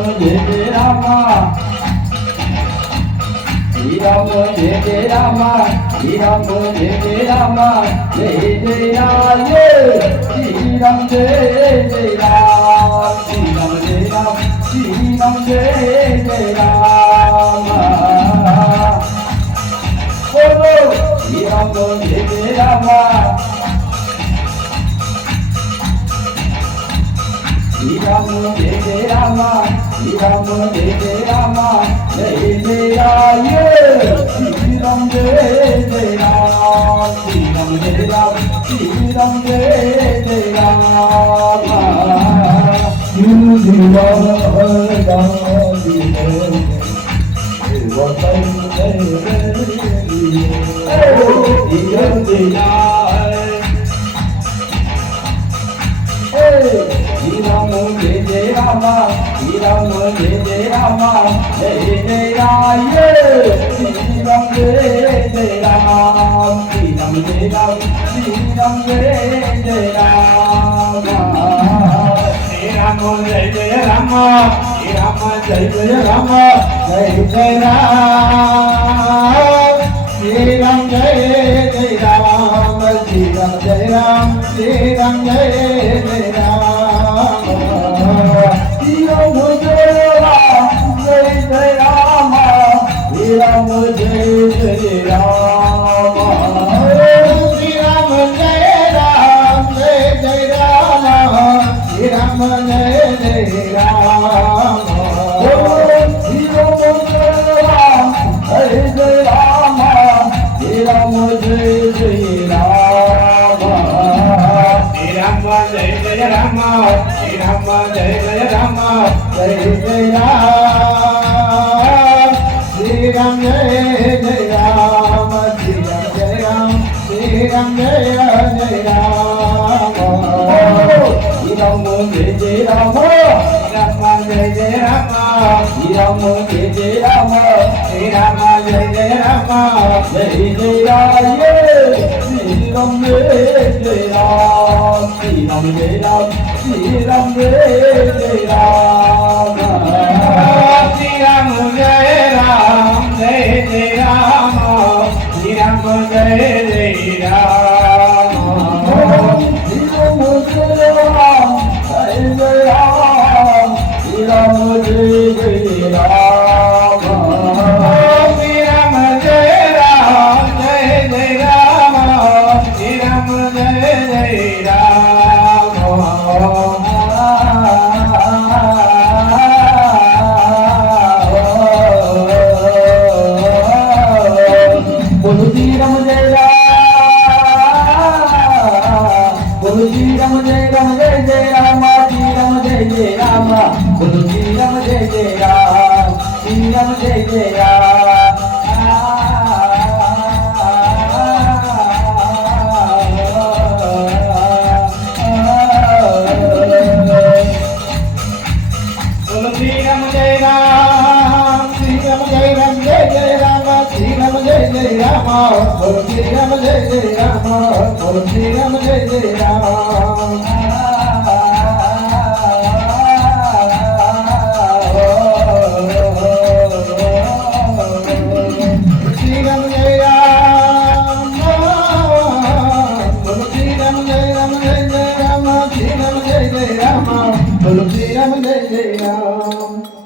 Jai Jai Rama, Jai Rama Jai Jai Rama, Jai Rama Jai Jai Rama, Jai Jai Rama, Jai Ram Jai Jai Ram, Jai Ram Jai Ram, Jai Ram Jai Jai Ram. Bolo, Jai Rama Jai Jai Rama. Jai Rama Jai Jai Rama, Jai Rama Jai Jai Rama, Jai Jai Rama, Jai Ram Jai Jai Ram, Jai Ram Jai Ram, Jai Ram Jai Jai Ram. Jai Rama Jai Jai Rama, Jai Rama Jai Jai Rama, Jai Jai Rama, Jai Ram Jai Jai Ram, Jai Ram Jai Ram, Jai Ram Jai Jai Ram. Jai Rama Jai Jai Rama, Jai Rama Jai Jai Rama, Jai Jai Ram, Jai Ram Jai Jai Ram, Jai Ram Jai Ram, Jai Ram Jai Jai Ram. Ram Jai Jai Ram, Shri Ram Jai Ram, Jai Jai Ram, Shri Ram Jai Jai Ram, Shri Ram Jai Ram, Jai Jai Ram, Shri Ram Jai Jai Ram, Shri Ram Jai Jai Ram, Shri Ram Jai Jai Ram, Jai Jai Ram. Shri Ram Jai Jai Ram, Shri Ram Jai Ram, Shri Ram Jai Jai Ram. Shri Ram Jai Jai Ram, Shri Ram Jai Jai Ram, Shri Ram Jai Jai Ram, Shri Ram Jai Jai Ram, Jai Jai Ram, Shri Ram Jai Jai Ram, Shri Ram Jai Ram, Shri Ram Jai Jai Ram. Shri Ram Jai Ram, Jai Jai Ram, Shri Ram Jai Jai Ram, Shri Ram Jai Ram, Jai Jai Ram, Shri Ram Jai Jai Ram, Shri Ram Jai Ram, Jai Jai Ram, Shri Ram Jai Jai Ram. Bolo Shri Ram Jai Ram, Bolo Shri Ram Jai Ram, Jai Jai Ram, Shri Ram Jai Jai Ram, Bolo Shri Ram Jai Jai Ram, Shri Ram Jai Jai Ram. Bolo Shri Ram Jai Ram, Shri Ram Jai Ram, Jai Jai Ram, Shri Ram Jai Jai Ram, Bolo Shri Ram Jai Jai Ram, Bolo Shri Ram Jai Jai Ram. Shri Ram Jai Ram, Bolo Shri Ram Jai Ram, Jai Jai Ram, Shri Ram Jai Jai Ram, Bolo Shri Ram Jai Jai Ram.